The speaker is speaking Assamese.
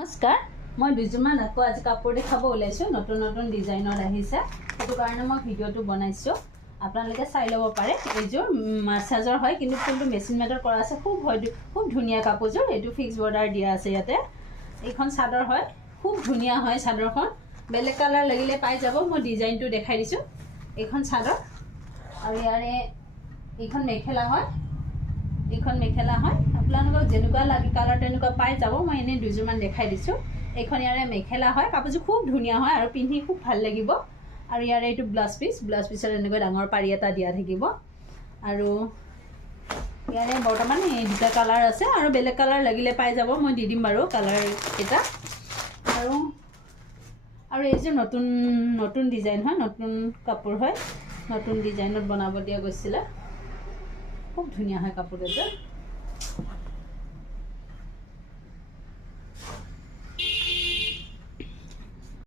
নমস্কাৰ, মই দুজনমান আকৌ আজি কাপোৰ দেখাব ওলাইছোঁ। নতুন নতুন ডিজাইনত আহিছে, সেইটো কাৰণে মই ভিডিঅ'টো বনাইছোঁ। আপোনালোকে চাই ল'ব পাৰে। এইযোৰ মাছাজৰ হয়, কিন্তু ফুলটো মেচিন মেডত কৰা আছে। খুব ধুনীয়া কাপোৰযোৰ। এইটো ফিক্স বৰ্ডাৰ দিয়া আছে ইয়াতে। এইখন চাদৰ হয়, খুব ধুনীয়া হয় চাদৰখন। বেলেগ কালাৰ লাগিলে পাই যাব। মই ডিজাইনটো দেখাই দিছোঁ। এইখন চাদৰ আৰু ইয়াৰে এইখন মেখেলা হয়। এইখন মেখেলা হয়, আপোনালোকক যেনেকুৱা লাগে কালাৰ তেনেকুৱা পাই যাব। মই এনেই দুযোৰমান দেখাই দিছোঁ। এইখন ইয়াৰে মেখেলা হয়, কাপোৰযোৰ খুব ধুনীয়া হয় আৰু পিন্ধি খুব ভাল লাগিব। আৰু ইয়াৰে এইটো ব্লাউজ পিছত এনেকৈ ডাঙৰ পাৰি এটা দিয়া থাকিব। আৰু ইয়াৰে বৰ্তমান এই দুটা কালাৰ আছে, আৰু বেলেগ কালাৰ লাগিলে পাই যাব। মই দি দিম বাৰু কালাৰ কেইটা। আৰু এইযোৰ নতুন ডিজাইন হয়, নতুন কাপোৰ হয়, নতুন ডিজাইনত বনাব দিয়া গৈছিলে। খুব ধুনীয়া হয় কাপোৰ এযোৰ।